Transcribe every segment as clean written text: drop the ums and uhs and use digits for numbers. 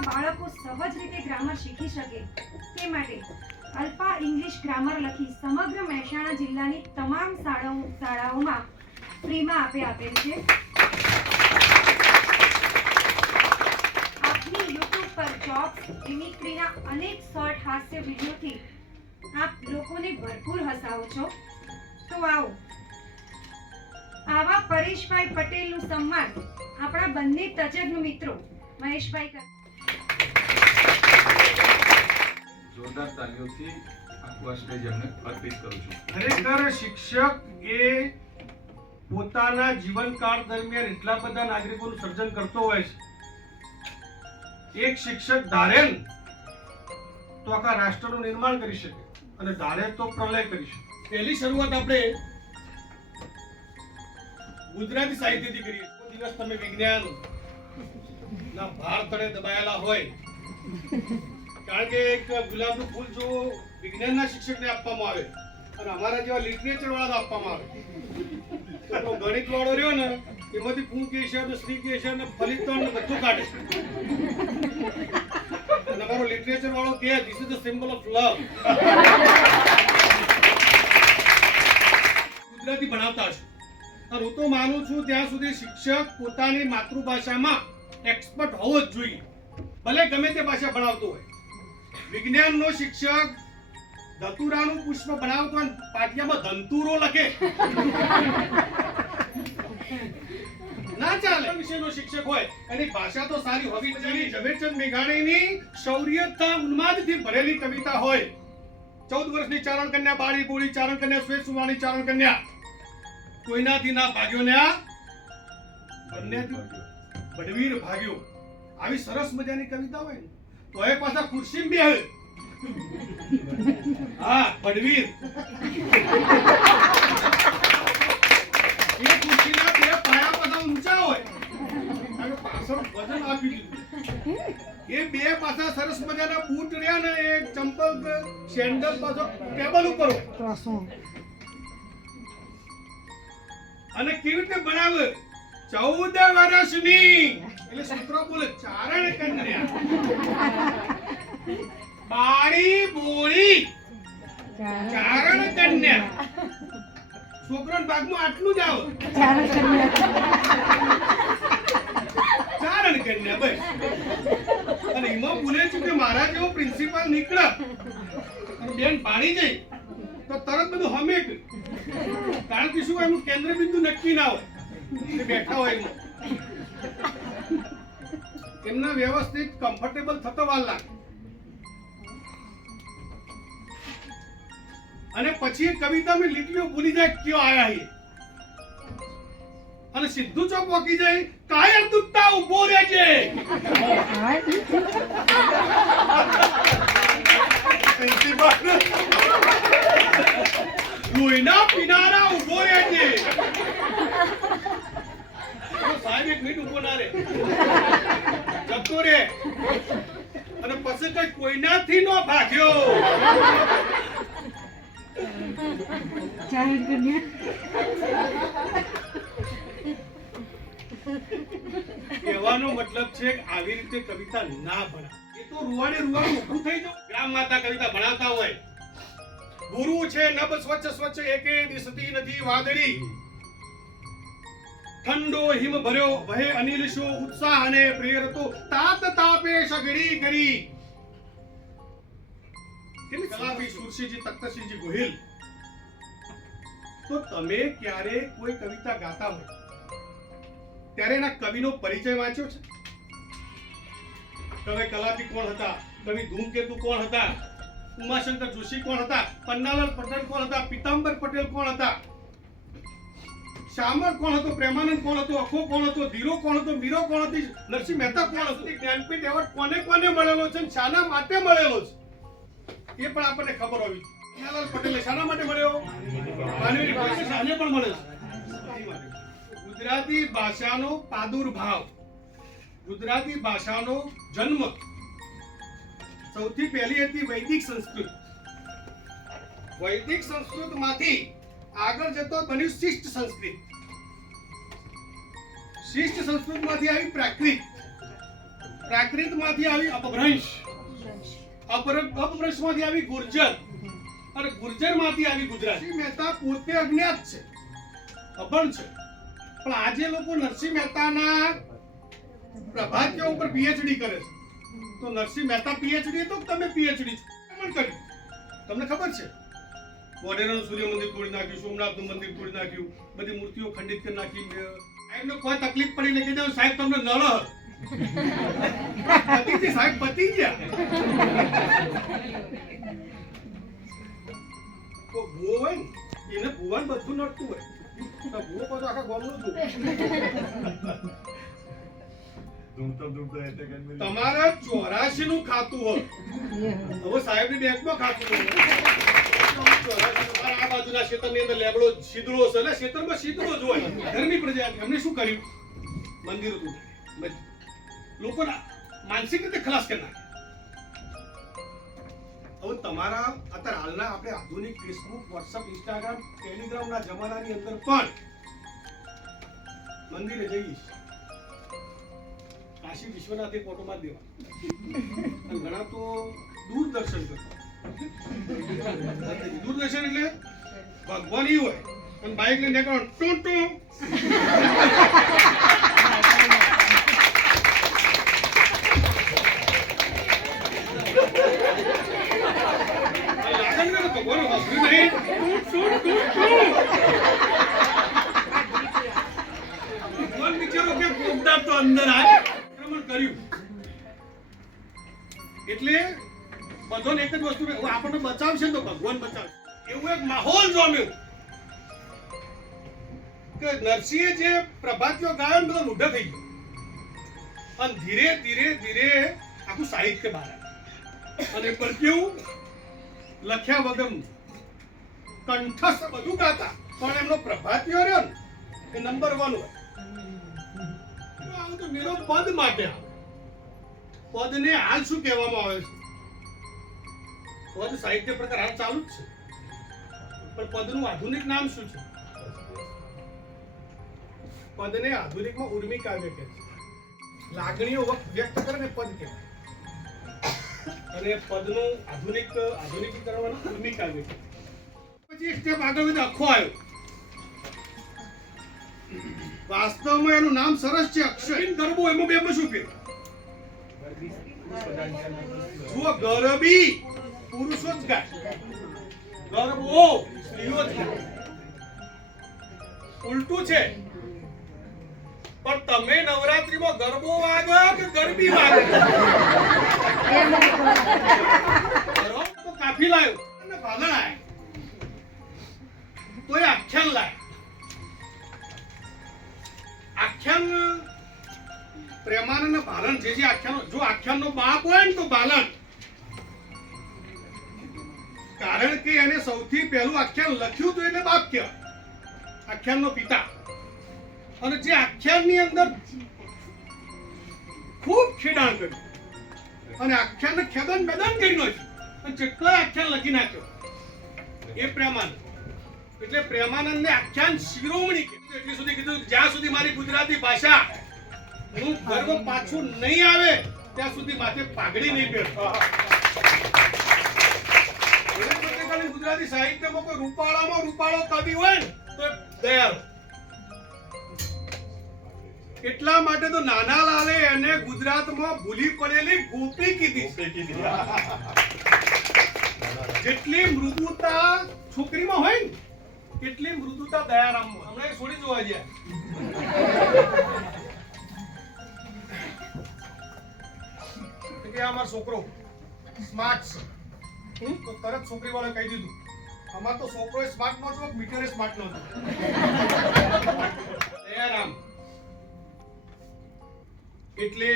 ભાષામાં બાળકો સહજ રીતે ગ્રામર શીખી શકે તે માટે અલ્પા ઇંગ્લિશ ગ્રામર લખી સમગ્ર મહેસાણા જિલ્લાની તમામ શાળાઓમાં ફ્રીમાં આપેલ છે. આપની યુટ્યુબ પર જોક્સ, મિમિક્રીના અનેક શોર્ટ હાસ્ય વિડીયોથી આપ લોકોને ભરપૂર હસાવો છો. તો આવો આવા પરેશભાઈ પટેલનું સન્માન આપણા બંને તજજ્ઞ મિત્રો મહેશભાઈ કરે. જોરદાર તાલીઓથી આખું સ્ટેજ એમને અર્પિત કરું છું. ખરેખર શિક્ષક એ પોતાના જીવનકાળ દરમિયાન એટલા બધા નાગરિકોનું સર્જન કરતો હોય છે. એક શિક્ષક ધારે તો આખા રાષ્ટ્રનું નિર્માણ કરી શકે અને ધારે તો પ્રલય કરી શકે. પહેલી શરૂઆત આપણે ગુજરાતી સાહિત્યથી કરીએ. કોઈ દિવસ તમે વિજ્ઞાન ના ભાર તળે દબાયેલા હોય, કારણ કે એક ગુલાબનું ફૂલ જો વિજ્ઞાનના શિક્ષકને આપવામાં આવે અને અમારા જેવા લિટરેચર વાળાને આપવામાં આવે તો ગણિત વાળો રહ્યો ને એમાંથી પુંકેશર ને શ્રીકેશર ને ફલિતણ ને બધું કાઢે. અને અમારો લિટરેચર વાળો કે this is the symbol of લવ. ગુજરાતી ભણાવતા હશે અને હું તો માનું છું ત્યાં સુધી શિક્ષક પોતાની માતૃભાષામાં એક્સપર્ટ હોવો જ જોઈએ, ભલે ગમે તે ભાષા ભણાવતો હોય. વિજ્ઞાનનો શિક્ષક ધતુરાનું પુષ્પ બનાવતો હોય પાટિયામાં ધંતુરો લખે ના ચાલે. વિષયનો શિક્ષક હોય એની ભાષા તો સારી હોવી જોઈએ. ઝવેરચંદ મેઘાણીની શૌર્યતા ઉન્માદથી ભરેલી કવિતા હોય. 14 વર્ષની ચારણ કન્યા, બાળી બોળી ચારણ કન્યા, શ્વેત સુવાણી ચારણ કન્યા, કોઈનાથી ના ભાગ્યો ને આ બંનેથી બળવીર ભાગ્યો. આવી સરસ મજાની કવિતા હોય ને તો એ પાછા ખુરશીમાં બેહે. હા, બળવીર. એ ખુરશીના બે પાયા પાછા ઊંચા હોય અને પાછળ વજન આપી દીધું. એ બે પાછા સરસ મજાના બૂટ રહ્યા ને એક ચંપલ સેન્ડલ પાછો ટેબલ ઉપર અને કેવી રીતે બનાવે 14 વર્ષની એટલે સૂત્રો બોલે ચારણ કન્યા, બાળી બોળી ચારણ કન્યા. છોકરાના ભાગમાં આટલું જ આવે ચારણ કન્યા બસ. અને એમાં બોલે છે કે મારા જેવો પ્રિન્સિપાલ નીકળે અને બેન પાણી જાય તો તરત બધું હમે. કારણ કે શું એનું કેન્દ્ર બિંદુ નક્કી ના હોય, બેઠા હોય એમાં એમના વ્યવસ્થિત કમ્ફર્ટેબલ થતો વાર લાગે. અને પછી એ કવિતામાં લીટીઓ ભૂલી જાય કયો આયા હે અને સીધું ચોક પોકી જાય કાયર દુત્તા ઉભો રહેજે. લોહીના પીનારા ઉભો રહેજે. સાહેબ એક મિનિટ ઉભો ના રે, જતો રે અને પછી કઈ કોઈનાથી નો ભાગ્યો. કહેવાનો મતલબ છે કે આવી રીતે કવિતા ના ભણાય. એ તો રૂવાડે રૂવાડું ઊભું થઈ જાવ. ગ્રામ માતા કવિતા ભણાવતા હોય, ગુરુ છે નભ સ્વચ્છ સ્વચ્છ એકે દિશતી નથી વાદળી, ઠંડો હિમ ભર્યો વહે અનિલ શો ઉત્સાહ અને પ્રેરતો તાત તાપે સગડી કરી. કેમ કલાપી સુરસીજી તખ્તસિંહજી ગોહિલ. તો તમે ક્યારે કોઈ કવિતા ગાતા હોય ત્યારે એના કવિનો પરિચય વાંચ્યો છે? કવિ કલાપી કોણ હતા, કવિ ધૂમકેતુ કોણ હતા, ઉમાશંકર જોશી કોણ હતા, પન્નાલાલ પટેલ કોણ હતા, પીતાંબર પટેલ કોણ હતા, શામળ કોણ હતો, પ્રેમાનંદ કોણ હતો, અખો કોણ હતો, ધીરો કોણ હતો, મીરો કોણ હતી, નરસિંહ મહેતા કોણ હતો, જ્ઞાનપીઠ એવોર્ડ કોને કોને મળેલો છે, શાના માટે મળેલો છે એ પણ આપણને ખબર હોવી જોઈએ. પન્નાલાલ પટેલે શાના માટે મળ્યો? માનવીની પાસે શાને પણ મળે છે. ગુજરાતી ભાષાનો પ્રાદુર્ભાવ, ગુજરાતી ભાષાનો જન્મ સૌથી પહેલી હતી વૈદિક સંસ્કૃત. વૈદિક સંસ્કૃતમાંથી આગળ જતો બન્યું શિષ્ટ સંસ્કૃત. શિષ્ટ સંસ્કૃતમાંથી આવી પ્રાકૃત પ્રાકૃતમાંથી આવી અપભ્રંશ, અપભ્રંશમાંથી આવી ગુર્જર અને ગુર્જરમાંથી આવી ગુજરાતી. મહેતા પોતે અજ્ઞાત છે, અભણ છે, પણ આજે લોકો નરસિંહ મહેતાના પ્રભાત્ય ઉપર પીએચડી કરે છે. તો નરસિંહ મહેતા પીએચડી તો તમે પીએચડી પણ કર્યું. તમને ખબર છે મોઢેરાનું સૂર્ય મંદિર તોડી નાખ્યું, સોમનાથનું મંદિર તોડી નાખ્યું, બધી મૂર્તિઓ ખંડિત કરી નાખી. સાહેબને કોઈ તકલીફ પડી એટલે કીધું સાહેબ તમને નળ પતી સાહેબ પતી ગયા. તો ભૂવો હોય ને એને ભૂવાન બધું નડતું હોય, તો ભૂવો બધું આખા ગામનું તમારે 84 નું ખાતું હોય, હવે સાહેબ ની બેંક માં ખાતું હોય. આ બાજુના ક્ષેત્રની અંદર લેબડો સીધડો છે, એટલે ક્ષેત્રમાં સીધડો જ હોય. ધર્મી પ્રજા એમને શું કર્યું? મંદિર હતું, લોકોના માનસિક રીતે ખલાસ કરી નાખ્યા. હવે તમારા અત્યારે હાલના આપણે આધુનિક ફેસબુક, વોટ્સઅપ, ઇન્સ્ટાગ્રામ, ટેલિગ્રામના જમાનાની અંદર પણ મંદિરે જઈશ કાશી વિશ્વનાથ એક ફોટો માં દેવા, ઘણા તો દૂરદર્શન કરતા. દૂરદર્શન એટલે ભગવાન ઈ હોય પણ બાઇક લઈને નીકળો ટું ટું. ભગવાન વાપર્યું નહીં, ટું ટું ટું ટું. ભગવાન બિચારો કે પોપડા તો અંદર આક્રમણ કર્યું. એટલે બધાને એક જ વસ્તુ આપણને બચાવશે તો ભગવાન બચાવશે. એવું એક માહોલ જોમ્યો કે નરસિંહે જે પ્રભાતિયો ગાયો બધા લૂઢા થઈ ગયો અને ધીરે ધીરે ધીરે આખું સાહિત્ય બહાર આવ્યું. અને પર કેવું લખ્યા વગર કંઠસ્થ બધું ગાતા, પણ એમનો પ્રભાતિયો રહ્યો ને એ નંબર 1 હોય. આવું તો મેરો પદ માટે પદને હાલ શું કહેવામાં આવે છે? પદ સાહિત્ય પ્રકાર હાલ ચાલુ જ છે, પણ પદનું આધુનિક નામ શું છે? પદને આધુનિકમાં ઉર્મી કાવ્ય કહે છે. લાગણીઓ વ્યક્ત કરે ને પદ કહેવાય, અને પદનું આધુનિકીકરણ ઉર્મી કાવ્ય કહે. પછી સ્ટેપ આગળ વધે આખો આવ્યો. વાસ્તવમાં એનું નામ સરસ છે, અક્ષય ગરબો. એમાં બેમાં શું ફેર? જુઓ, ગરબી પુરુષો જ ગાય, ગરબો સ્ત્રીઓ જ ગાય. ઉલટું છે. પણ તમે નવરાત્રીમાં ગરબો વાગો કે ગરબી વાગો? તો કાફી લાયો અને ભાલણ આય તો એ આખ્યાન લાય. આખ્યાન પ્રેમાનંદ ભાલણ જે આખ્યાનો, જો આખ્યાનનો બાપ હોય ને તો ભાલણ. કારણ કે એને સૌથી પહેલું આખ્યાન લખ્યું હતું એટલે બાપ કહેવાય, આખ્યાનનો પિતા. અને જે આખ્યાનની અંદર ખૂબ ખેડાણ કર્યું અને આખ્યાનને ખેદન બેદન કરી નાખ્યું અને જેટલા આખ્યાન લખી નાખ્યો એ પ્રેમાનંદ. એટલે પ્રેમાનંદને આખ્યાન શિરોમણી કીધું. એટલી સુધી કીધું જ્યાં સુધી મારી ગુજરાતી ભાષા નું ગર્વ પાછું નહીં આવે ત્યાં સુધી માથે પાઘડી નહીં પહેરતો. ગુજરાતી સાહિત્યમાં કોઈ રૂપાળો કવિ હોય ને તો દયાળુ. એટલા માટે તો નાના લાલે એને ગુજરાતમાં ભૂલી પડેલી ગોપી કીધી. જેટલી મૃદુતા છોકરીમાં હોય ને એટલી મૃદુતા દયારામમાં. હમણાં છોડી જોવા ગયા. કે અમારો છોકરો સ્માર્ટ છે તો તરત છોકરી વાળા કહી દીધું અમાર તો છોકરો સ્માર્ટ નો હતો, મીટર સ્માર્ટ નો હતો. દયારામ એટલે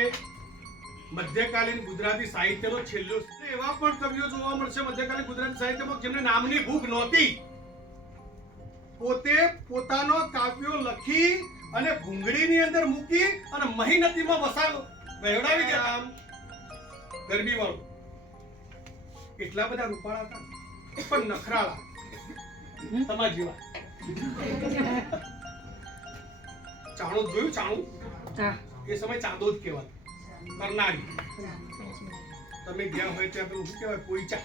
મધ્યકાલીન ગુજરાતી સાહિત્યનો છેલ્લો. એવા પણ કવિઓ જોવા મળશે મધ્યકાલીન ગુજરાતી સાહિત્યમાં જેમને નામની ભૂખ નહોતી, પોતે પોતાનો કાવ્યો લખી અને ભૂંગળીની અંદર મૂકી અને મહીનદીમાં વહેવડાવી દેતા. ગરબી વાળું એટલા બધા રૂપાળા હતા પણ નખરાળા તમારા જેવા. ચાણું જોયું? ચાણું એ સમય ચાંદો જ કહેવાય. કરનાળી. તમે ગયા હોય ત્યાં પેલું શું કહેવાય, પોઈચા.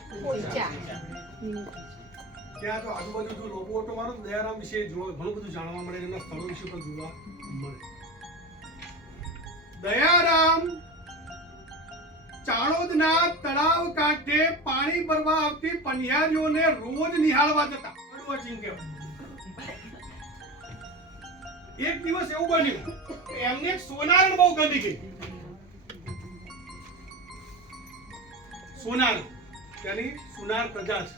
ત્યાં તો આજુબાજુ જો લોકો ઓટો મારો તો દયારામ વિશે ઘણું બધું જાણવા મળે, એમના સ્થળો વિશે પણ જોવા મળે. દયારામ ચાણોદના તળાવ કાંઠે પાણી ભરવા આવતી પનિયારીઓને રોજ નિહાળવા જતા. એક દિવસ એવું બન્યું કે એમને એક સોનાર બહુ ગમી ગઈ. સોનાર ત્યાંની સોનાર પ્રજા છે,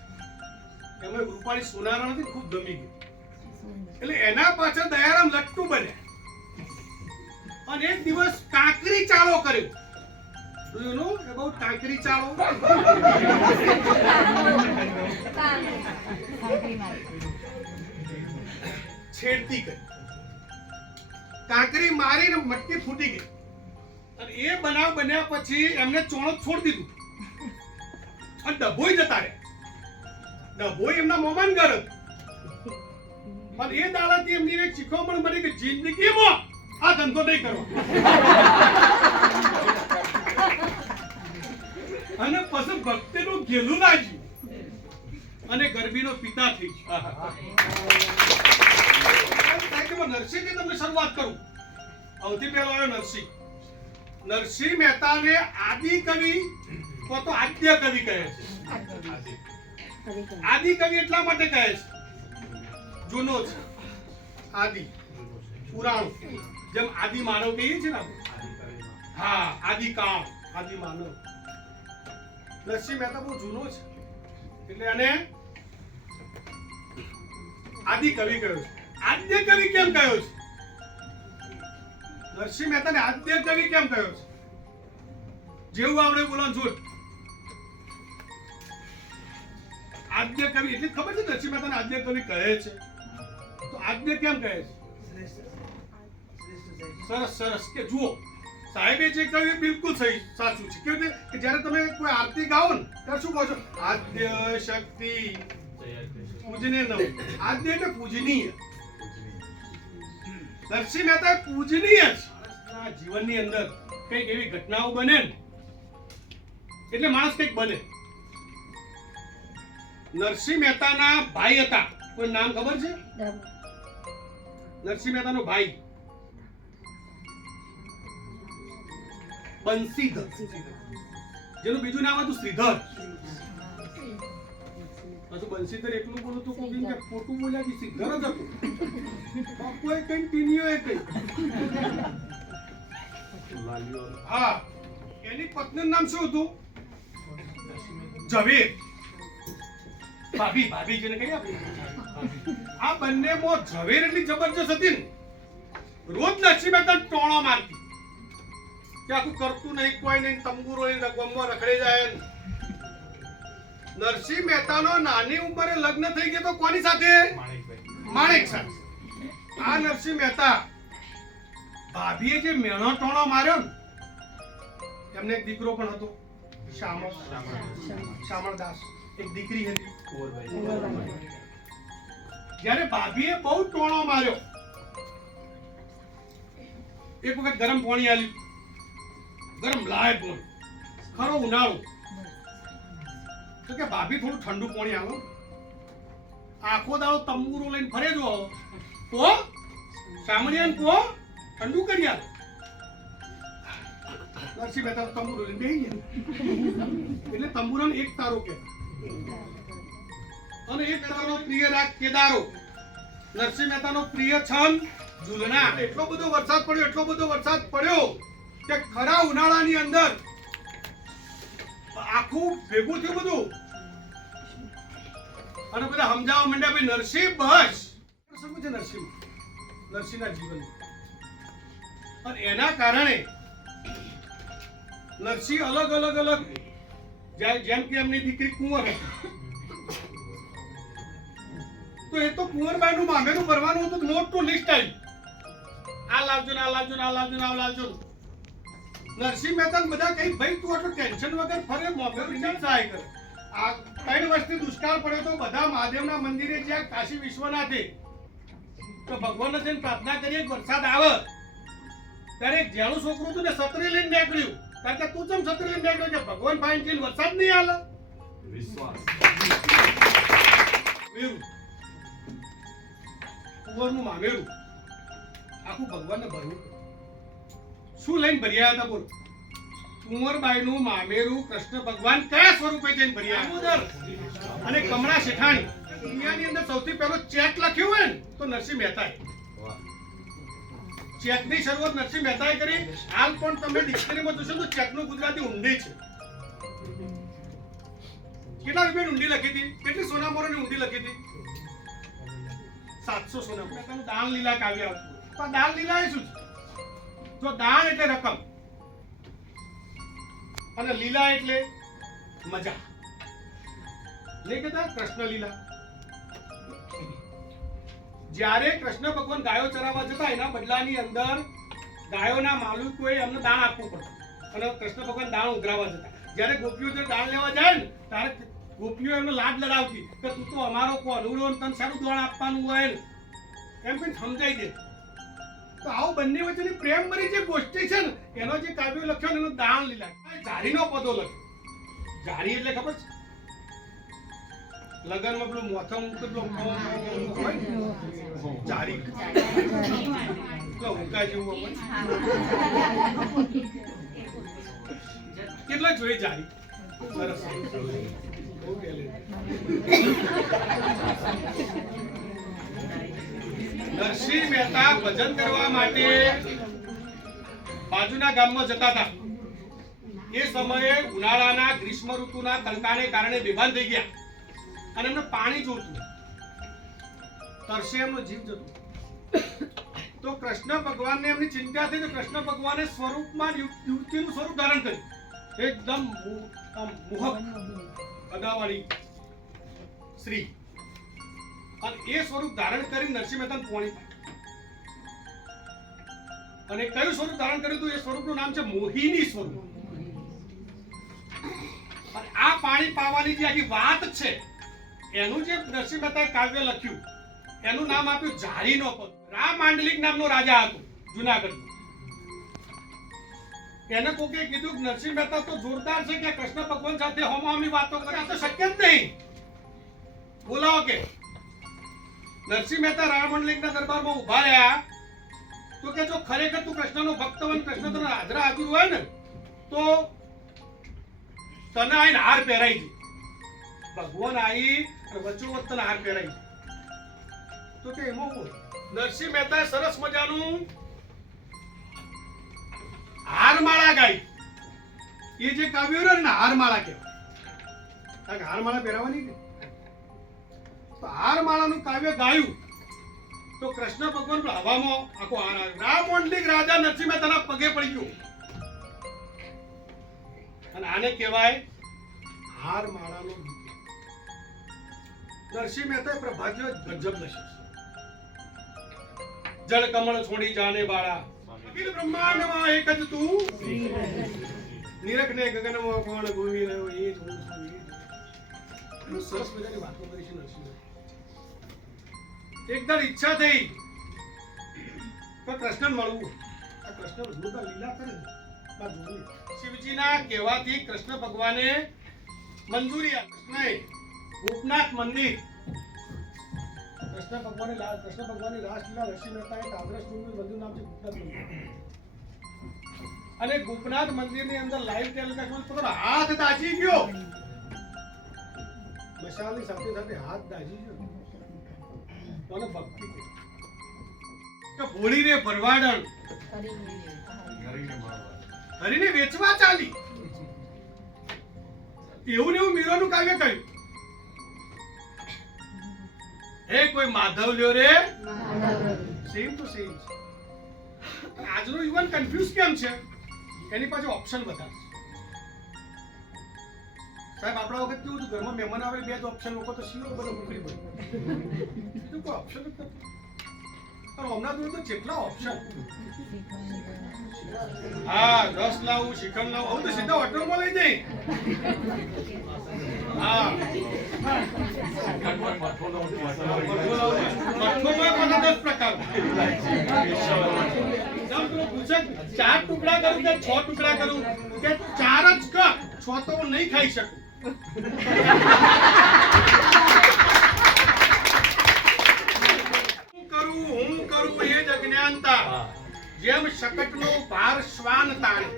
એમને રૂપાળી સોનાર નથી, ખૂબ ગમી ગઈ. એટલે એના પાછળ દયારામ લટ્ટુ બન્યા અને એક દિવસ કાંકરી ચાળો કર્યો. Do you know about કાંકરી ચાળો? છેડતી કરી, કાંકરી મારીને મટકી ફૂટી ગઈ. અને એ બનાવ બન્યા પછી એમને ચોણો છોડી દીધું અને ડભોઈ જતા રહ્યા. ડભોઈ એમના મોમાન ઘર હતું. અને એ દાડાથી એમની એક શીખવણ મળી કે જિંદગીમાં આ ધંધો નહીં કરવો. અને પછી ભક્તિનું ઘેલું લાગ્યું અને ગરબીનો પિતા થઈ ગયો. નરસિંહથી તમને શરૂઆત કરું. સૌથી પહેલો આવ્યો નરસિંહ. નરસિંહ મહેતાને આદિ કવિ તો આદ્ય કવિ કહે છે. આદિ કવિ એટલા માટે કહે છે, જૂનો છે, આદિ પુરાણો. જેમ આદિ માનવ કહીએ છીએ ને આપણે, હા, આદિ કાળ, આદિ માનવ. નરસિંહ મહેતા બહુ જૂનો છે એટલે એને આદિ કવિ કહ્યો છે. આદ્ય કવિ કેમ કહ્યો છે? નરસિંહ મહેતાને આદ્ય કવિ કેમ કહ્યો છે? જેવું આપણે બોલવાનું છૂટ. આદ્ય કવિ એટલે ખબર છે નરસિંહ મહેતાને આદ્ય કવિ કહે છે, તો આદ્ય કેમ કહે છે? સરસ સરસ. કે જુઓ, સાહેબે જે કહ્યું બિલકુલ સહી સાચું છે. કેવું છે કે જ્યારે તમે કોઈ આરતી ગાઓ ને ત્યારે શું કહો છો? આદ્ય શક્તિ પૂજનીય નવ. આદ્ય એટલે પૂજનીય. નરસિંહ મહેતા પૂજનીય છે. જીવનની અંદર કઈક એવી ઘટનાઓ બને ને એટલે માણસ કઈક બને. નરસિંહ મહેતાના ભાઈ હતા, કોઈ નામ ખબર છે? નરસિંહ મહેતાનો ભાઈ બંસીધર, જેનું બીજું નામ હતું શ્રીધર. પાછું બંસીધર એટલું બોલું તો કોઈ કે ખોટું બોલ્યા કે શ્રીધર જ હતું. કોઈ કઈ ટીનીઓ કઈ. હા, એની પત્નીનું નામ શું હતું? ઝવેર. ભાભી, ભાભી જેને કહીએ આપણે. આ બંનેમાં ઝવેર એટલી જબરજસ્ત હતી ને, રોજ નરસિંહ મહેતા ટોણો મારતી કે આખું કરતું નહીં, કોઈ નહીં, તંબુરો ગમમાં રખડે જાય. નરસિંહ મહેતાનો નાની ઉંમરે લગ્ન થઈ ગયા તો કોની સાથે? માણેક સાથે. આ નરસિંહ મહેતા ભાભીએ જે મેણો ટોણો માર્યો ને, એમને એક દીકરો પણ હતો, શામળદાસ. એક દીકરી હતી. જ્યારે ભાભીએ બહુ ટોણો માર્યો, એક વખત ગરમ પાણી આલ્યું, ગરમ લાય બોલ, ખરો ઉનાળો, તો કે ભાભી થોડું ઠંડુ પાણી આવો. આખો દાડો તંબુરો લઈને ફરે જો તો સામણિયાને કહો ઠંડુ કરી આલો. નરસિંહ મહેતા તંબુરો લઈને બેસી ગયા. એટલે તંબુરાને એક તારો કહેતા અને એક તારો પ્રિય રાગ કેદારો. નરસિંહ મહેતાનો પ્રિય છંદ ઝૂલના. એટલો બધો વરસાદ પડ્યો, એટલો બધો વરસાદ પડ્યો કે ખરા ઉનાળાની અંદર આખું ભેગું થયું બધું અને બધા સમજાવવા માંડ્યા, ભાઈ નરસિંહ બસ શું છે નરસિંહના જીવન. અને એના કારણે નરસિંહ અલગ અલગ અલગ, જેમ કે એમની દીકરી કુંવર હતી, તો એ તો કુંવરબાઈનું મામેરું ભરવાનું હતું, મોટું લિસ્ટ આવ્યું. આ લાવજો ને આ લાવજો ને આ લાવજો ને આ લાવજો. નરસિંહ મહેતા બધા કઈ ભાઈ તું આટલું ટેન્શન વગર ફરે, મોમેરું કેમ સહાય કરે. આ 3 વર્ષથી દુષ્કાળ પડ્યો તો બધા મહાદેવના મંદિરે જ્યાં કાશી વિશ્વનાથે તો ભગવાનને જઈને પ્રાર્થના કરીએ વરસાદ આવે. ત્યારે એક જેણું છોકરું હતું ને છત્રી લઈને નીકળ્યું કારણ કે તું ચમ છત્રી લઈને બેઠો છે ભગવાન ફાઈન ચીલ વરસાદ નહીં આલે વિશ્વાસ મેરું કુંવરનું મામેરું આખું ભગવાનને ભરવું શું લઈને ભર્યા હતા બોલ કુંવરબાઈનું મામેરું કૃષ્ણ ભગવાન કયા સ્વરૂપે જઈને ભર્યા દામોદર અને કમળા શેઠાણી દુનિયાની અંદર સૌથી પહેલો ચેક લખ્યું હોય ને તો નરસિંહ મહેતાએ ચેકની શરૂઆત નરસિંહ મહેતાએ કરી હાલ પણ તમે ડિક્શનરીમાં જોશો તો ચેકનું ગુજરાતી ઊંડી છે કેટલા રૂપિયાની ઊંડી લખી હતી કેટલી સોના મોરાની ઊંડી લખી હતી 700 સોના મોરા દાન લીલા કાવ્ય આવતું પણ દાન લીલા એ શું છે જો દાન એટલે રકમ અને લીલા એટલે મજા નહીં કહેતા કૃષ્ણ લીલા જ્યારે કૃષ્ણ ભગવાન ગાયો ચરાવવા જતા એના બદલાની અંદર ગાયોના માલિકોએ એમને દાન આપવું પડતું અને કૃષ્ણ ભગવાન દાન ઉઘરાવવા જતા જ્યારે ગોપીઓ જે દાન લેવા જાય ને ત્યારે ગોપીઓ એમને લાડ લડાવતી કે તું તો અમારો કોનુડો ને તને સારું દાન આપવાનું હોય ને એમ કંઈ સમજાઈ દે તો આવું બંને વચ્ચેની પ્રેમ ભરી જે ગોષ્ઠી છે ને એનો જે કાવ્યો લખ્યો ને એનું દાન લીલા જારીનો પદો લખ્યો જારી એટલે ખબર છે લગનમાં પેલું મોથમ પેલું જારી ઉકા જેવું હોય કેટલા જોઈએ જારી સરસ નરસિંહ મહેતા ભજન કરવા માટે બાજુના ગામમાં જતા હતા એ સમયે ઉનાળાના ગ્રીષ્મ ઋતુના તડકાને કારણે બેભાન થઈ ગયા અને એમને પાણી જોતું તરસે એમનો જીવ જતો તો કૃષ્ણ ભગવાનને એમની ચિંતા થઈ તો કૃષ્ણ ભગવાને સ્વરૂપમાં યુવતીનું સ્વરૂપ ધારણ કર્યું એકદમ મોહક અદાવાળી શ્રી અને એ સ્વરૂપ ધારણ કરી નરસિંહ મહેતાને પોણી અને કયું સ્વરૂપ ધારણ કર્યું હતું એ સ્વરૂપનું નામ છે મોહિની સ્વરૂપ અને આ પાણી પાવાની જે આખી વાત છે એનું જે નરસિંહ મહેતાએ કાવ્ય લખ્યું એનું નામ આપ્યું જારીનો પદ રામ માંડલિક નામનો રાજા હતો જુનાગઢનો એને કોકે કીધું કે નરસિંહ મહેતા તો જોરદાર છે કે કૃષ્ણ ભગવાન સાથે હોમાહોમી વાતો કરે આ તો શક્ય જ નહીં બોલાવો કે નરસિંહ મહેતા રામ માંડલિકના દરબારમાં ઉભા રહ્યા તો કે જો ખરેખર તું કૃષ્ણનો ભક્ત હોય કૃષ્ણ તને હાજરા હાજર હોય ને તો તને આઈને હાર પહેરાઈ દે ભગવાન આવી વચોવચ તને હાર પહેરાઈ તો કે એમાં હોય નરસિંહ મહેતાએ સરસ મજાનું હારમાળા ગાઈ એ જે કાવ્ય રહ્યું ને હારમાળા કહેવાય કારણ કે હારમાળા પહેરાવાની ને તો હારમાળાનું કાવ્ય ગાયું તો કૃષ્ણ ભગવાન પણ હવામાં આખો હાર આવ્યો રામ મંડલિક રાજા નરસિંહ મહેતાના પગે પડી ગયો અને આને કહેવાય હારમાળાનો નરસિંહ મહેતાએ પ્રભાત્યો ગજબ લખ્યો જળ કમળ છોડી જાને બાળા અખિલ બ્રહ્માંડમાં એક જ તું નિરખને ગગનમાં કોણ ભૂમિ રહ્યો એ જ હું છું એનું સરસ મજાની વાતો કરી છે નરસિંહ એકદમ ઈચ્છા થઈ કે કૃષ્ણ મળવું આ કૃષ્ણ જોરદાર લીલા કરે શિવજીના કહેવાથી કૃષ્ણ ભગવાને મંજૂરી આપી ગોપનાથ મંદિર કૃષ્ણ ભગવાનની રાસલીલા નરસિંહ મહેતાએ કાંગ્રેસ મંદિર નામ છે ગોપનાથ મંદિર અને ગોપનાથ મંદિરની અંદર લાઈવ ટેલિકાસ્ટ પોતાનો હાથ દાજી ગયો મશાલની સાથે સાથે હાથ દાજી ગયો કોને ભક્તિ કે ભોળી રે ભરવાડણ હરીને વેચવા ચાલી એવું ને એવું મીરાનું કાવ્ય કહ્યું હે કોઈ માધવ લ્યો રે સેમ ટુ સેમ આજનો યુવાન કન્ફ્યુઝ કેમ છે એની પાસે ઓપ્શન બધા સાહેબ આપણા વખત કેવું હતું ઘરમાં મહેમાન આવે બે જ ઓપ્શન લોકો તો શીરો બધો મોકલી પડે કોઈ ઓપ્શન જ નથી પણ હમણાં તો કેટલા ઓપ્શન હા રસ લાવું શ્રીખંડ લાવું હવે તો સીધા હોટલમાં લઈ જઈ હા મઠોમાં 10 પ્રકાર દામ પેલો પૂછે 4 ટુકડા કરું કે 6 ટુકડા કરું કે 4 જ કર 6 તો હું નહીં ખાઈ શકું. હું કરું એ જ અજ્ઞાનતા. જેમ શકટનો ભાર શ્વાન તાણે.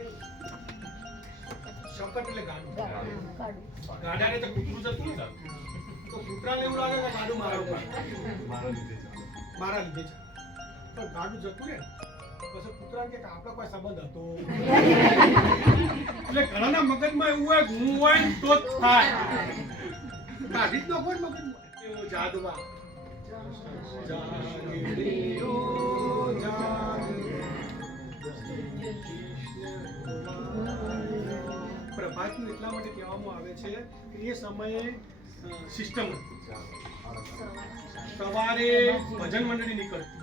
શકટ એટલે ગાડું. ગાડાને તો કૂતરું જતું ને તો કૂતરાને એવું લાગે કે ગાડું મારા લીધે છે. પણ ગાડું જતું ને પછી કૂતરાને કે આપણો કોઈ સંબંધ હતો એટલે ઘણાના મગજમાં એવું હોય હું હોય ને તો જ થાય. કાઢી જ ન હોય મગજમાં એવો જાદવા પ્રભાતિયું એટલા માટે કહેવામાં આવે છે કે એ સમયે સિસ્ટમ સવારે ભજન મંડળી નીકળતી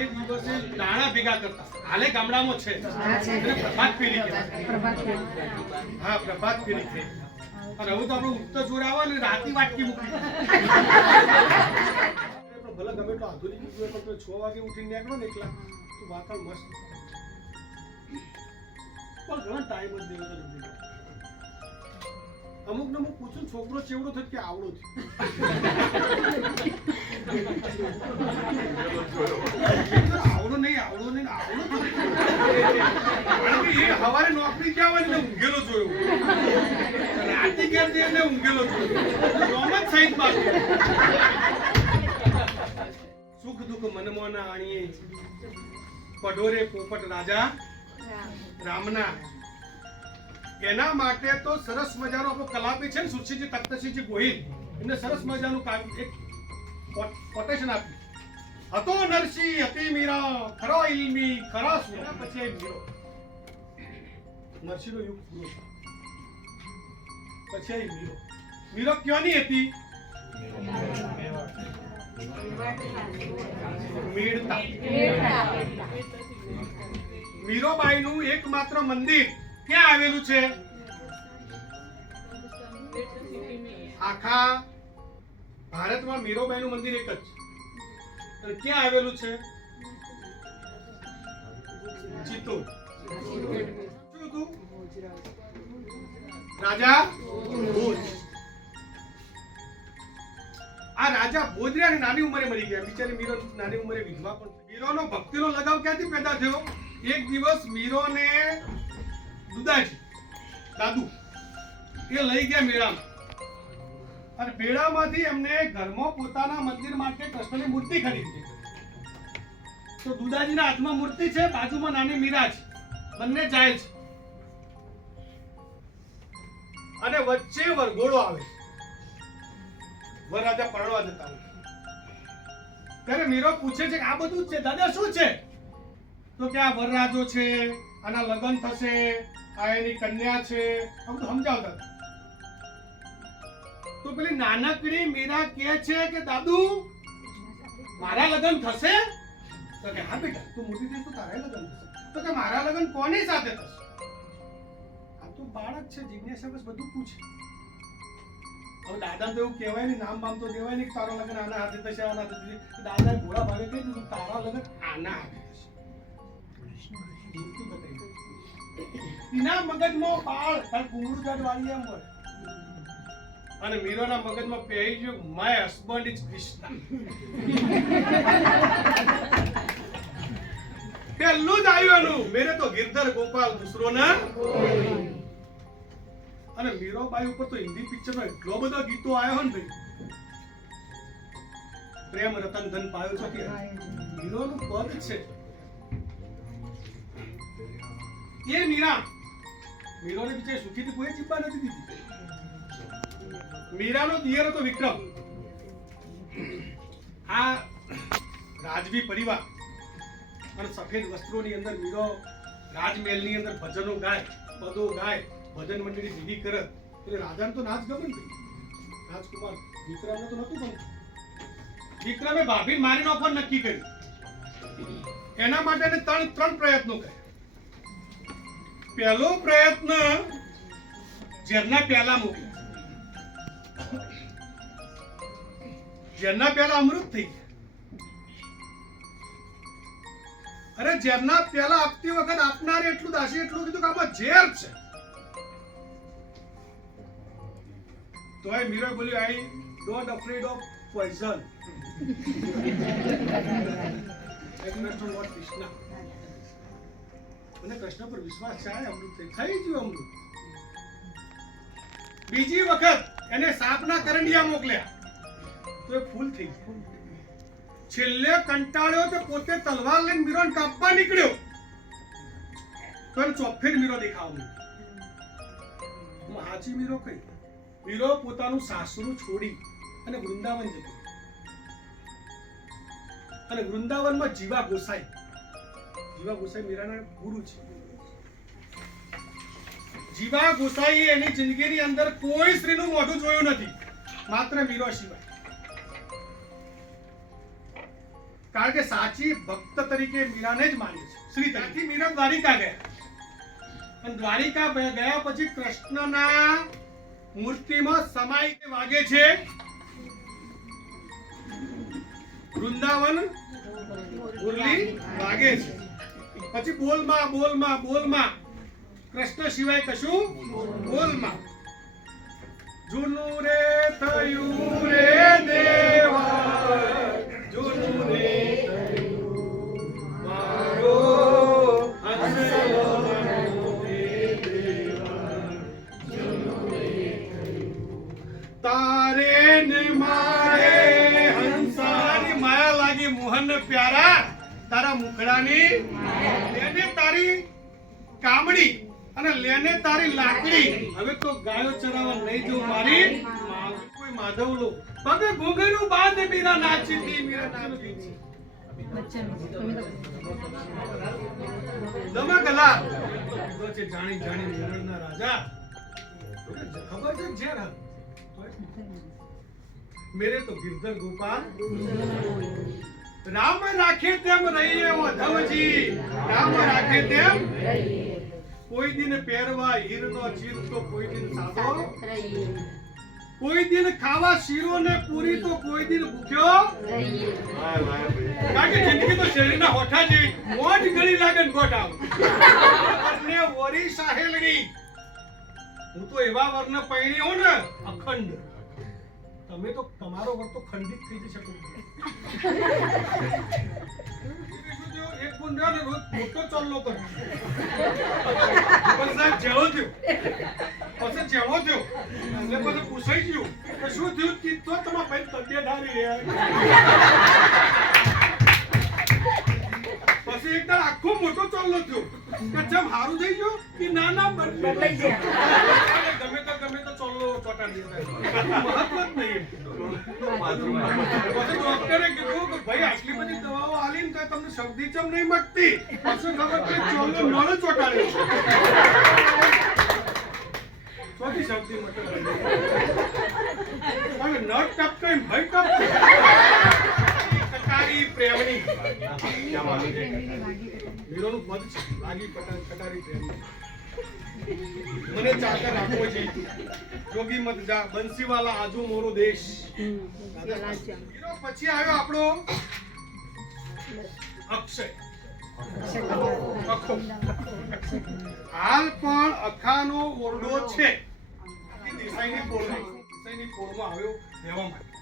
એ દિવસે દાણા ભેગા કરતા. હાલે ગામડામાં છે પ્રભાત ફેરી કહેવાય. હા પ્રભાત ફેરી છે. અને હવે તો આપણે ઉત્તર જોર આવે ને રાતી વાટકી મૂકી ભલે ગમે એટલો આધુનિક યુગ હોય પણ 6 વાગે ઉઠીને નીકળો ને એકલા તો વાતાવરણ મસ્ત. પણ ઘણા ટાઈમ જ દેવો જરૂરી. અમુક ને અમુક પૂછું છોકરો ચેવડો થયો કે આવડો થયો આવડો નહીં એ હવારે નોકરી ક્યાં હોય ને ઊંઘેલો જોયો રાતે ક્યાં જઈને ઊંઘેલો જોયો જ સહિત બાકી. સુખ દુઃખ મનમાં ના આણીએ પઢોરે પોપટ રાજા રામના. એના માટે તો સરસ મજાનો આપણો કલાપી છે ને સુરસિંહજી તખ્તસિંહજી ગોહિલ એમને સરસ મજાનું એક કોટેશન આપ્યું. હતો નરસિંહ હતી મીરા ખરા ઇલ્મી ખરા સુરા. પછી મીરો નરસિંહનો યુગ પૂરો પછી મીરો ક્યાંની હતી? મેળતા. મીરોબાઈનું એકમાત્ર મંદિર ક્યાં આવેલું છે? આખા ભારતમાં મીરોબાઈનું મંદિર એક જ. અને ક્યાં આવેલું છે? ચિત્તોડ. શું હતું? રાજા ભોજ. આ રાજા ભોજ રહ્યા નાની ઉંમરે મરી ગયા. બિચારી મીરો નાની ઉંમરે વિધવા પણ. મીરોનો ભક્તિનો લગાવ ક્યાંથી પેદા થયો? એક દિવસ મીરોને દુદાજી દાદુ એ લઈ ગયા મેળામાં. અને મેળામાંથી એમને ઘરમાં પોતાના મંદિર માટે કૃષ્ણની મૂર્તિ ખરીદી. તો દુદાજીના હાથમાં મૂર્તિ છે, બાજુમાં નાની મીરા છે, બંને જાય છે અને વચ્ચે વરઘોડો આવે. વરરાજા પરણવા જતા હોય ત્યારે મીરો પૂછે છે કે આ બધું છે દાદા શું છે? તો કે આ વરરાજો છે, આના લગ્ન થશે, આ એની કન્યા છે, આ બધું સમજાવતા. તો પેલી નાનકડી મીરા કહે છે કે દાદુ મારા લગ્ન થશે? તો કે હા બેટા તું મોટી થઈ તો તારા લગ્ન થશે. તો કે મારા લગ્ન કોની સાથે થશે? આ તો બાળક છે, જિજ્ઞાસા બસ બધું પૂછે. હવે દાદા તો એવું કહેવાય ને, નામ બામ તો દેવાય નહીં કે તારો લગ્ન આના હાથે થશે, આના હાથે થશે. દાદા ભોળા ભાવે કહી દીધું તારા લગ્ન આના હાથે થશે. એના મગજમાં બાળ અને કુંગળું કાઢ વાળી એમ હોય. અને મીરોના મગજમાં પહેરી ગયું માય હસબન્ડ ઇઝ કૃષ્ણ. પેલું જ આવ્યું એનું મેરે તો ગિરધર ગોપાલ દૂસરો ના. અને મીરોબાઈ ઉપર તો હિન્દી પિક્ચરનો એટલો બધો ગીતો આવ્યો ને ભાઈ. પ્રેમ રતન ધન પાયો છો કે મીરોનું પદ છે એ મીરોને બિચારી સુખીથી કોઈ ચિંતા નથી દીધી. મીરાનો દિયર હતો વિક્રમ. આ રાજવી પરિવાર અને સફેદ વસ્ત્રોની અંદર મીરો રાજમહેલની અંદર ભજનો ગાય, પદો ગાય, ભજન મંડળી ભેગી કરે એટલે રાજાને તો નાચ ગમે ને. રાજકુમાર વિક્રમને તો નતું ગમતું. વિક્રમે ભાભી મારી નાખવાનું નક્કી કર્યું. એના માટે ત્રણ પ્રયત્નો કર્યા. પહેલો પ્રયત્ન ઝેરના પ્યાલા મૂક્યા. ઝેરના પ્યાલા અમૃત થઈ ગયા અરે ઝેરના પેલા આપતી વખત આપનારે એટલું દાસી એટલું કીધું કે આમાં ઝેર છે. તોય મીરા બોલ્યું I don't afraid of poison. Krishna મને કૃષ્ણ પર વિશ્વાસ છે, અમૃત થઈ ગયું અમૃત. બીજી વખત એને સાપના કરંડિયા મોકલ્યા તો એ ફૂલ થઈ ગયું. છેલ્લે કંટાળ્યો તો પોતે તલવાર લઈને મીરાને કાપવા નીકળ્યો તો એને ચોફેર મીરો દેખાવ માંડ્યો. હાચી મીરો કઈ? મીરો પોતાનું સાસરું છોડી અને વૃંદાવન જતો. અને વૃંદાવનમાં જીવા ગોસાઈ મીરાના ગુરુ છે. જીવા ગોસાઈ એની જિંદગીની અંદર કોઈ સ્ત્રીનું મોઢું જોયું નથી, માત્ર મીરો સિવાય. કારણ કે સાચી ભક્ત તરીકે મીરાને જ માની છે. શ્રી ત્યાંથી મીરા દ્વારિકા ગયા અને દ્વારિકા ગયા પછી કૃષ્ણના મૂર્તિમાં સમાઈ વાગે છે વૃંદાવન મુરલી વાગે છે. પછી બોલમાં બોલમાં બોલમાં કૃષ્ણ સિવાય કશું બોલમાં. જૂનું રે થયું રે દેવા, જૂનું રે થયું મારો હંસલો રે દેવા, જૂનું રે થયું તારે ને મારે હંસાની માયા લાગી મોહન ને પ્યારા તારા મુખડાની લેને તારી કામડી અને લેને તારી લાકડી. હવે તો ગાયો ચરાવવા નહીં જવું મારી કોઈ માધવલો પગે ઘોંઘરું બાંધે મીરા નાચતી દમા ગલા તો છે જાણી જાણી મેરણના રાજા. ખબર છે ઝેર મેરે તો ગિરધર ગોપાલ રામ રાખે તેમ રહીએ માધવજી, રામ રાખે તેમ કોઈ દિન પહેરવા હીરનો ચીર તો કોઈ દિન સાદો રહીએ, કોઈ દિન ખાવા શીરો ને પૂરી તો કોઈ દિન ભૂખ્યો રહીએ. કારણ કે જિંદગી તો શરીરના હોઠા જેવી મોજ ગળી લાગે ને ગોઠ આવ અને વરી સાહેલડી. હું તો એવા વર્ણ પૈણી હું ને અખંડ, તમે તો તમારો વર્ગ તો ખંડિત થઈ જશે. એક ગુંડા ને રોજ મોટો ચોલ્લો કર સાહેબ જેવો થયો પછી જેવો થયો એટલે પછી પૂછાઈ ગયું કે શું થયું કીધું તમારા ભાઈ તબિયત હારી રહ્યા. પછી એકદમ આખો મોટો ચોલ્લો થયો કે જેમ હારું થઈ ગયું કે ના ના બદલાઈ જાય. ગમે તો ચોલ્લો ચોટાડી દેતા મહત્વ જ નહીં. પછી ડોક્ટરે કીધું કે ભાઈ આટલી બધી દવાઓ આલી ને તમને શરદી ચમ નહીં મટતી. પછી ખબર પડી ચોલ્લો નળ ચોટાડે ચોથી શરદી મટે પણ નળ ટપકે ભાઈ ટપકે કટારી પ્રેમની વીરોનું પદ છે લાગી કટારી પ્રેમની. મને ચાકર રાખવો છે જોગી મત જા બંસીવાલા આજુ મોરો દેશ. પછી આવ્યો આપણો અક્ષય. હાલ પણ અખાનો ઓરડો છે દેસાઈની પોળમાં આવ્યો રહેવા માટે.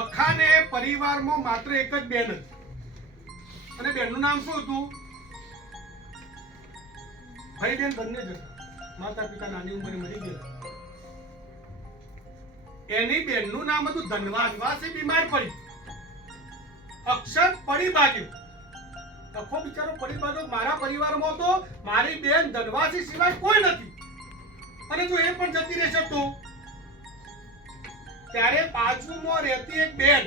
અખાને પરિવારમાં માત્ર એક જ બેન હતી અને બેનનું નામ શું હતું? ભાઈ બેન બંને જ હતા. માતા પિતા નાની ઉંમરે મરી ગયા. એની બેનનું નામ હતું ધનવાસ. વાસે બીમાર પડી, અક્ષર પડી ભાગ્યો. આખો બિચારો પડી ભાગ્યો. મારા પરિવારમાં તો મારી બેન ધનવાસી સિવાય કોઈ નથી અને જો એ પણ જતી રહેશે તો ત્યારે બાજુમાં રહેતી એક બેન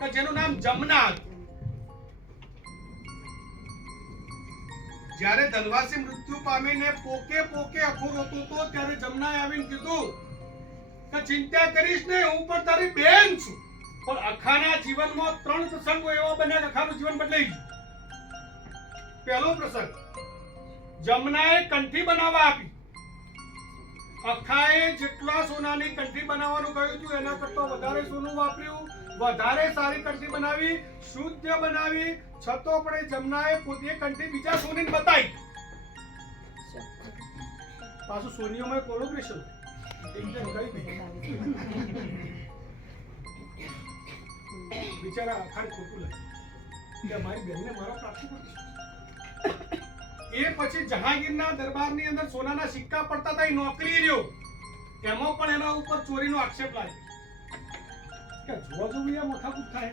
કે જેનું નામ જમના હતું. જ્યારે ધનવાસી મૃત્યુ પામીને પોકે અખો રોતો હતો ત્યારે જમનાએ આવીને કીધું કે ચિંતા કરીશ ને, હું પણ તારી બેન છું. પણ અખાના જીવનમાં 3 પ્રસંગો એવા બન્યા કે અખાનું જીવન બદલાઈ ગયું. પહેલો પ્રસંગ, જમનાએ કંઠી બનાવવા આપી. અખાએ જેટલા સોનાની કંઠી બનાવવાનું કહ્યું હતું એના કરતા વધારે સોનું વાપર્યું વધારે સારી કંઠી બનાવી, શુદ્ધ બનાવી, છતો પણ એ જમનાએ પોતે કંઠી બીજા સોનીને બતાવી. પાછું સોનીઓમાં કોલોબ્રેશન બિચારા અખાણ ખોટું લાગે કે મારી બેનને મારા પ્રાપ્તિ પર એ પછી જહાંગીરના દરબારની અંદર સોનાના સિક્કા પડતા હતા, એ નોકરી રહ્યો, એમાં પણ એના ઉપર ચોરીનો આક્ષેપ લાગ્યો કે જોવા જોવું એ મોથાકૂટ થાય.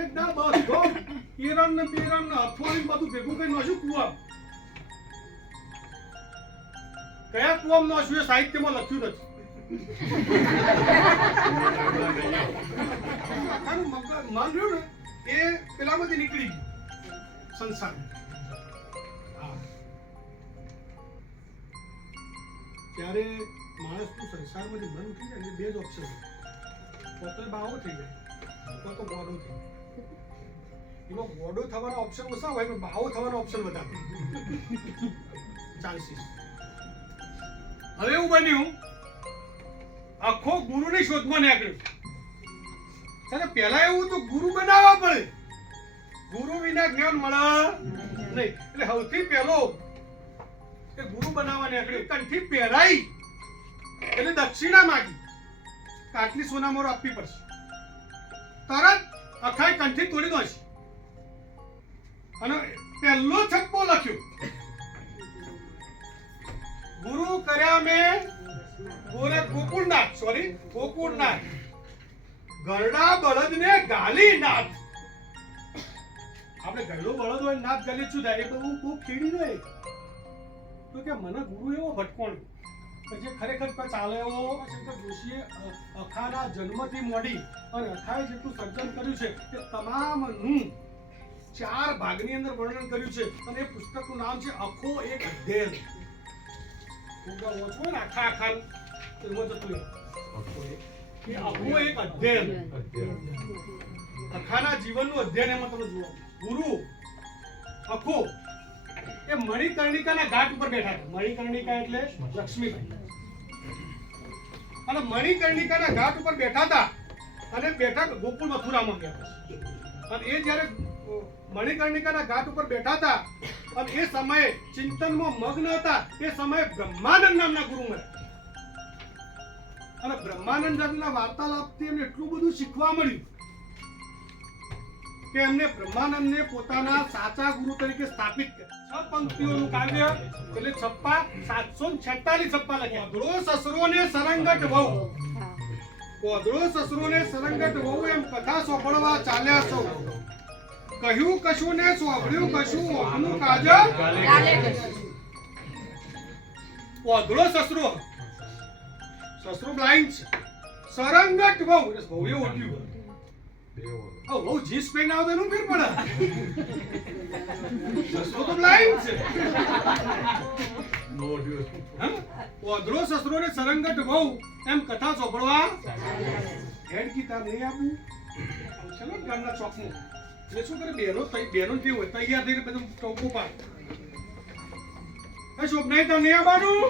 એક ના બધો ઈરણ ને બીરણ ને હથોડી બધું ભેગું કરી નોશું કુવા. કયા કુવામાં નોશું એ સાહિત્યમાં લખ્યું નથી. મન રહ્યું ને એ પેલામાંથી નીકળી ગયું સંસાર. ત્યારે માણસનું સંસારમાંથી મન ઉઠી જાય બે જ ઓપ્શન, તો બાવો થઈ જાય, તો ગોડો થઈ જાય. એમાં ગોડો થવાનો ઓપ્શન ઓછા હોય પણ બાવો થવાનો ઓપ્શન વધારે ચાન્સીસ. હવે એવું બન્યું, આખો ગુરુની શોધમાં નીકળ્યો. ત્યારે પહેલા એવું તો ગુરુ બનાવવા પડે, ગુરુ વિના જ્ઞાન મળે નહીં. એટલે સૌથી પહેલો એ ગુરુ બનાવવા નીકળ્યો. કંઠી પહેરાઈ એટલે દક્ષિણા માંગી, આટલી સોના મોર આપવી પડશે. તરત અખાઈ કંઠી તોડી દો અને પહેલો છપ્પો લખ્યો, ગુરુ કર્યા મેં ગોકુળનાથ ગરડા બળદને ગાલી નાથ. આપણે ગરડો બળદ હોય નાથ ગાલી શું થાય? એ બધું બહુ ખેડી નહીં. તો કે મને ગુરુ એવો ભટકોણ જે ખરેખર ચાલે એવો શંકર જોશીએ અખાના જન્મથી મોડી અને અખાએ જેટલું સર્જન કર્યું છે એ તમામનું 4 ભાગની અંદર વર્ણન કર્યું છે. અને એ પુસ્તકનું નામ છે અખો એક અધ્યયન. આખા અખો એક અધ્યયન, અખાના જીવનનું અધ્યયન એમાં તમે જુઓ. ગુરુ અખો એ મણિકર્ણિકાના ઘાટ ઉપર બેઠા હતા. મણિકર્ણિકા એટલે લક્ષ્મીબાઈ. અને મણિકર્ણિકાના ઘાટ ઉપર બેઠા હતા અને બેઠા ગોકુળ મથુરામાં ગયા. અને એ જ્યારે મણિકર્ણિકાના ઘાટ ઉપર બેઠા હતા અને એ સમયે ચિંતનમાં મગ્ન હતા, એ સમયે બ્રહ્માનંદ નામના ગુરુ મળ્યા. અને બ્રહ્માનંદ નામના વાર્તાલાપથી એમને એટલું બધું શીખવા મળ્યું કે એમને બ્રહ્માનંદને પોતાના સાચા ગુરુ તરીકે સ્થાપિત કર્યા. 6 પંક્તિઓનું કાવ્ય એટલે છપ્પા 746 છપ્પા લખ્યા. કોદળો સસરોને સરંગટ વહુ, કોદળો સસરોને સરંગટ વહુ એમ કથા સોંપડવા ચાલ્યા સૌ. કહ્યું કશું ને સોંભળ્યું કશું, ઓગનું કાજ કોદળો સસરો, સસરો બ્લાઇન્ડ છે. સરંગટ વહુ એટલે વહુએ ઓઢ્યું. બહુ જીન્સ પહેરીને આવે એનું ફેર પડે. સસરો તો બ્લાઇન્ડ છે. કોદળો સસરો ને સરંગટ વહુ એમ કથા સોંપડવા હેડ ગીતા નહીં આપું ચલો ગામના ચોકમાં. એટલે શું કરે, બેનો કેવું હોય તૈયાર થઈને બધું ટોપો પાડ. શોભનાઈ તો નહીં આવવાનું.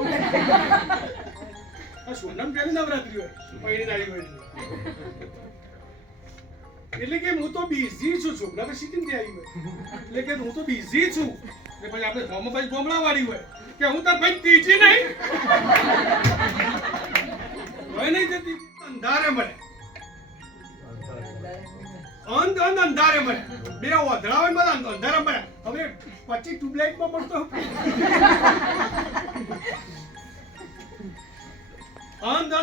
સોનમ પહેલી નવરાત્રી હોય પહેરી આવી હોય એટલે કે હું તો બિઝી છું. છોકરા પછી સીધી આવી હોય એટલે કે હું તો બિઝી છું. એટલે પછી આપણે ફોર્મ પછી ગોમડા વાળી હોય કે હું તાર ભાઈ ત્રીજી નહીં હોય નહીં જતી. અંધારે મળે, અંધારે મળે. બે ઓધડા હોય બધા અંધારે મળે. હવે પછી ટ્યુબલાઇટમાં પડતો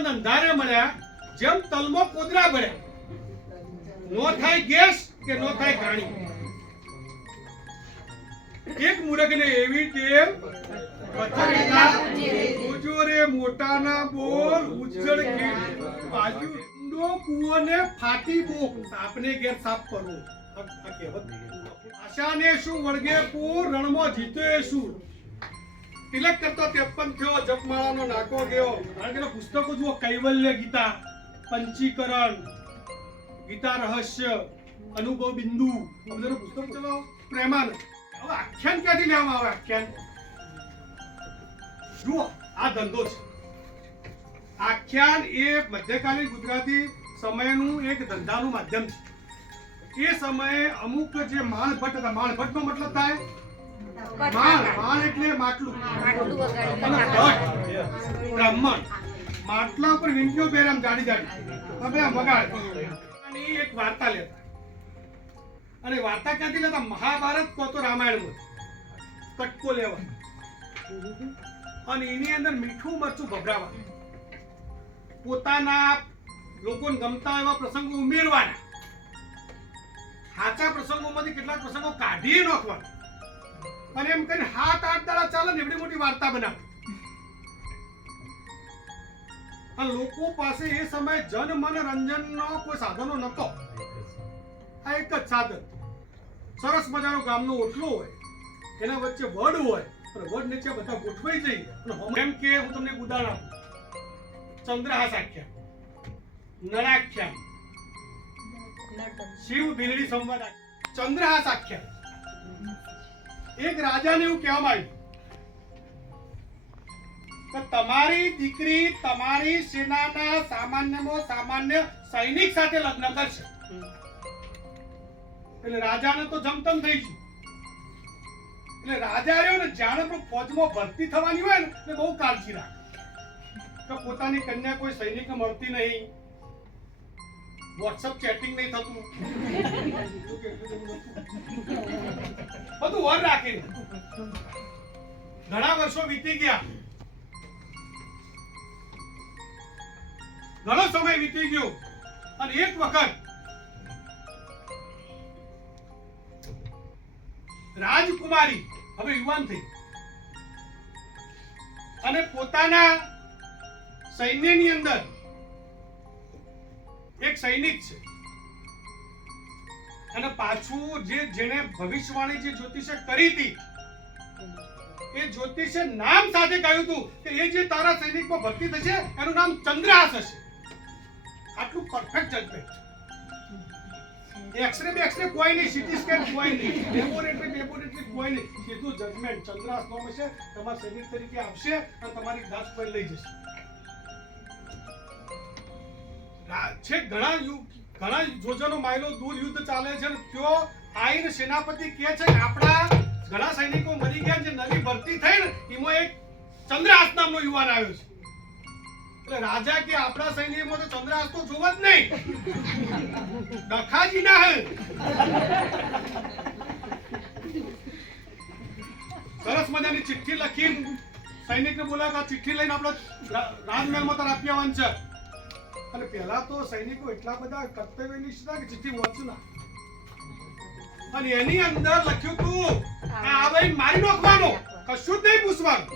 અંધારે મળ્યા જેમ તલમાં કોદરા ભર્યા. નો થાય ગેસ કે નો થાય ઘાણી. એક મૂર્ખને એવી ટેવ જોજો રે મોટાના બોલ ઉજ્જળ કે બાજુ ઊંડો કૂવોને ફાટી બોક સાપને ઘેર સાપ કરવો. આ કહેવત. આશાને શું વળગે પૂર રણમાં જીતે શું. તિલક કરતો 53 થયો, જપમાળાનો નાકો ગયો. કારણ કે પુસ્તકો જુઓ, કૈવલ્ય ગીતા, પંચીકરણ, ગીતા રહસ્ય, અનુભવ બિંદુ, આ બધાનું પુસ્તક. ચલો પ્રેમાનંદ. હવે આખ્યાન ક્યાંથી લેવામાં આવે? આખ્યાન જુઓ, આ ધંધો છે. આખ્યાન એ મધ્યકાલીન ગુજરાતી સમયનું એક ધંધાનું માધ્યમ છે. એ સમયે અમુક જે માણભટ્ટ હતા, માણભટ્ટનો મતલબ થાય માણ એટલે માટલું, અને ભટ્ટ બ્રાહ્મણ, માટલા ઉપર વીંટીઓ પહેરે આમ જાડી જાડી, હવે આમ વગાડે. અને એક વાર્તા લેતા, અને વાર્તા ક્યાંથી લેતા? મહાભારત કો તો રામાયણ કટકો લેવા, અને એની અંદર મીઠું મરચું ભભરાવા, પોતાના લોકોને ગમતા એવા પ્રસંગો ઉમેરવાના, સાચા પ્રસંગોમાંથી કેટલાક પ્રસંગો કાઢી નાખવાના, અને એમ કરીને 7-8 દાડા ચાલે ને એવડી મોટી વાર્તા બનાવે. અને લોકો પાસે એ સમયે જન મનોરંજનનો કોઈ સાધનો નતો. આ એક જ સાધન, સરસ મજાનો ગામનો ઓટલો હોય, એના વચ્ચે વડ હોય, અને વડ નીચે બધા ગોઠવાઈ જઈએ. એમ કે હું તમને એક ઉદાહરણ આપું. ચંદ્રહાસ આખ્યાન, નળાખ્યાન, શિવ બિલડી સંવાદ, ચંદ્રહાસ આખ્યાન. એક રાજાને એવું કહેવામાં આવ્યું કે તમારી દીકરી તમારી સેનાના સામાન્યમાં સામાન્ય સૈનિક સાથે લગ્ન કરશે. એટલે રાજાને તો જમતમ થઈ ગયું. એટલે રાજા રહ્યો ને, જાણે પણ ફોજમાં ભરતી થવાની હોય ને, એટલે બહુ કાળજી રાખે કે પોતાની કન્યા કોઈ સૈનિકને મળતી નહીં, વોટ્સઅપ ચેટિંગ નહીં થતું, બધું વર રાખે. ઘણા વર્ષો વીતી ગયા, ઘણો સમય વીતી ગયો, અને એક વખત રાજકુમારી હવે યુવાન થઈ અને પોતાના સૈન્યની અંદર એક સૈનિક છે, અને પાછું જેણે ભવિષ્યવાણી જે જ્યોતિષે કરી હતી, એ જ્યોતિષે નામ સાથે કહ્યું હતું કે એ જે તારા સૈનિકમાં ભરતી થશે એનું નામ ચંદ્રહાસ હશે. આટલું પરફેક્ટ જજમેન્ટ. એક્સરે કોઈ નહીં, સીટી સ્કેન કોઈ નહીં, લેબોરેટરી કોઈ નહીં, સીધું જજમેન્ટ. ચંદ્રહાસ નામ હશે, તમારા સૈનિક તરીકે આવશે અને તમારી દાસ પર લઈ જશે. છે ઘણા યોજનો માઇલો દૂર યુદ્ધ ચાલે છે, ત્યો આઈને સેનાપતિ કહે છે કે આપણા ઘણા સૈનિકો મરી ગયા, જે નવી ભરતી થઈ ને એમાં એક ચંદ્રહાસ નામનો યુવાન આવ્યો છે. એટલે રાજા કે આપણા સૈન્યમાં તો ચંદ્રહાસ તો જોવ જ નહીં, ડખાજી ના હે. સરસ મજાની ચિઠ્ઠી લખી સૈનિકને બોલાવ્યા, ચિઠ્ઠી લઈને આપણે રાજમહેલમાં તરફ આપી આવવાનું છે. અને પહેલા તો સૈનિકો એટલા બધા કર્તવ્યનિષ્ઠ હતા કે ચિઠ્ઠી વાંચું ના, અને એની અંદર લખ્યું તું આ ભાઈ મારી નાખવાનો, કશું જ નહીં પૂછવાનું.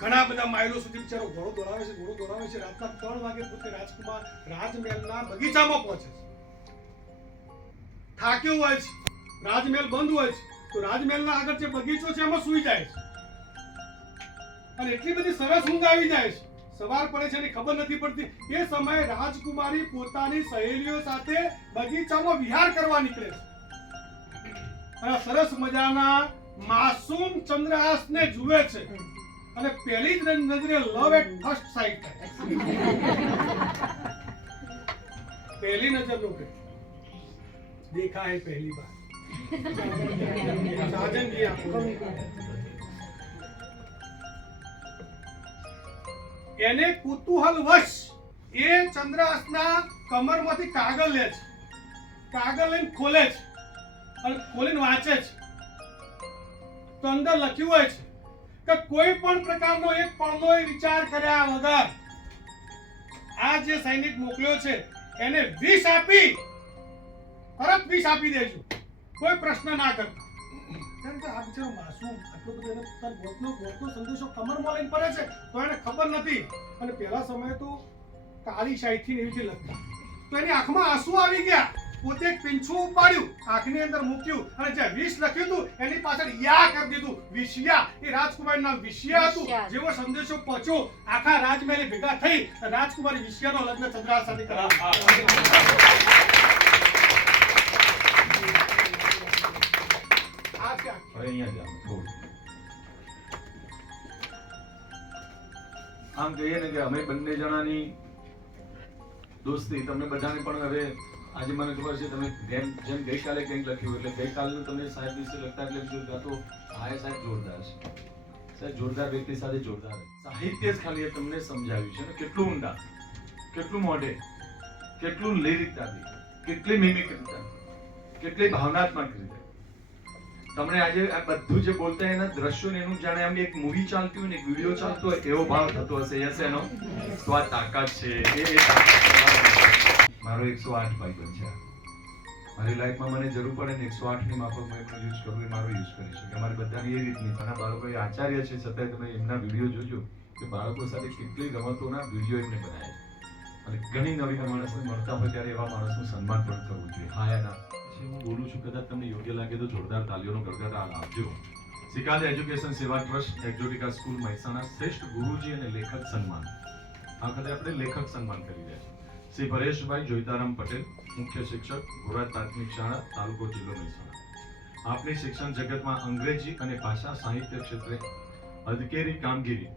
ઘણા બધા માઇલો સુધી બિચારો ઘોડો દોડાવે છે. રાતના 3 વાગે પોતે રાજકુમાર રાજમહેલના બગીચામાં પહોંચે છે. થાક્યો હોય છે, રાજમહેલ બંધ હોય છે, તો રાજમહેલના આગળ જે બગીચો છે એમાં સૂઈ જાય છે, અને એટલી બધી સરસ ઊંઘ આવી જાય છે. સવાર પડે છે એની ખબર નથી પડતી. એ સમયે રાજકુમારી પોતાની સહેલીઓ સાથે બગીચામાં વિહાર કરવા નીકળે છે, અને સરસ મજાના માસૂમ ચંદ્રહાસને જુએ છે, અને પહેલી જ નજરે લવ એટ ફર્સ્ટ સાઇટ થાય. પહેલી નજર નો કે દેખા હે પહેલી બાર. સાજનજી આપો એને કુતૂહલ વશ એ ચંદ્રહાસના કમરમાંથી કાગળ લે છે, કાગળ લઈને ખોલે છે, અને ખોલીને વાંચે છે. તો અંદર લખ્યું હોય છે કે કોઈ પણ પ્રકારનો એક પળનો વિચાર કર્યા વગર આ જે સૈનિક મોકલ્યો છે એને વિષ આપી તરત વિષ આપી દેજો, કોઈ પ્રશ્ન ના કરતા. કારણ કે આ બિચારો માસૂમ આટલો બધો એને ગોતનો સંદેશો કમરમાં લઈને પડે છે, તો એને ખબર નથી. અને પહેલા સમયે તો કાળી શાહીથી એવી લખતા, તો એની આંખમાં આંસુ આવી ગયા. પોતે એક પીંછું ઉપાડ્યું, આંખની અંદર મૂક્યું, અને જે વિષ લખ્યું હતું એની પાછળ યા કરી દીધું, વિષયા. એ રાજકુમારી નામ વિષયા હતું. જેવો સંદેશો પહોંચ્યો, આખા રાજમહેલ ભેગા થઈ રાજકુમારી વિષયાનો લગ્ન ચંદ્રહાસ સાથે કરાવ્યો. આમ કહીએ ને કે અમે બંને જણાની દોસ્તી તમને બધાને પણ હવે આજે મને ખબર છે તમે જેમ ગઈકાલે કંઈક લખ્યું એટલે ગઈકાલનું તમે સાહેબ વિશે લખતા લખ્યું કે આ તો હા સાહેબ જોરદાર છે સાહેબ જોરદાર વ્યક્તિ સાથે જોરદાર સાહિત્ય જ ખાલી તમને સમજાવ્યું છે ને કેટલું ઊંડા કેટલું મોઢે કેટલું લીરિકતાથી કેટલી મિમિક્રીતા કેટલી ભાવનાત્મક રીતે તમને આજે આ બધું જે બોલતા એના દ્રશ્યો ને એનું જાણે આમ એક મૂવી ચાલતી હોય ને એક વિડીયો ચાલતો હોય એવો ભાવ થતો હશે યસ એનો તો આ તાકાત છે મારો 108 ભાઈબંધ છે મારી લાઈફમાં મને જરૂર પડે ને 108 ની માફક હું એનો યુઝ કરું એ મારો યુઝ કરી શકે અમારી બધાની એ રીતની ઘણા બાળકો એ આચાર્ય છે છતાંય તમે એમના વિડીયો જોજો કે બાળકો સાથે કેટલી રમતોના વિડીયો એમને બનાવ્યા અને ઘણી નવી માણસને મળતા હોય ત્યારે એવા માણસનું સન્માન પણ કરવું જોઈએ હા યાર હું બોલું છું કદાચ તમને યોગ્ય લાગે તો જોરદાર તાલીઓનો ગડગડાટ આપજો સિકાદ એજ્યુકેશન સેવા ટ્રસ્ટ એક્ઝોટિકા સ્કૂલ મહેસાણા શ્રેષ્ઠ ગુરુજી અને લેખક સન્માન આ વખતે આપણે લેખક સન્માન કરી રહ્યા છીએ શ્રી પરેશભાઈ જોઈતારામ પટેલ મુખ્ય શિક્ષક ગુજરાત પ્રાથમિક શાળા તાલુકો જિલ્લો મહેસાણા આપની શિક્ષણ જગતમાં અંગ્રેજી અને ભાષા સાહિત્ય ક્ષેત્રે અધકેરી કામગીરી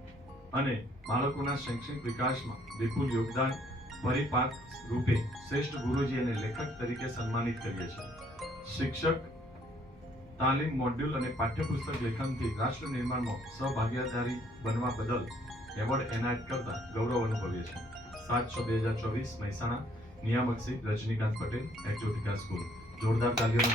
અને બાળકોના શૈક્ષણિક વિકાસમાં વિપુલ યોગદાન પરિપાક રૂપે શ્રેષ્ઠ ગુરુજી અને લેખક તરીકે સન્માનિત કરીએ છીએ શિક્ષક તાલીમ મોડ્યુલ અને પાઠ્યપુસ્તક લેખનથી રાષ્ટ્ર નિર્માણમાં સહભાગીદારી બનવા બદલ એવોર્ડ એનાયત કરતા ગૌરવ અનુભવીએ છીએ 7/6/2024 મહેસાણા નિયામક શ્રી રજનીકાંત પટેલ એક્ઝોટિકા સ્કૂલ જોરદાર તાલીઓનો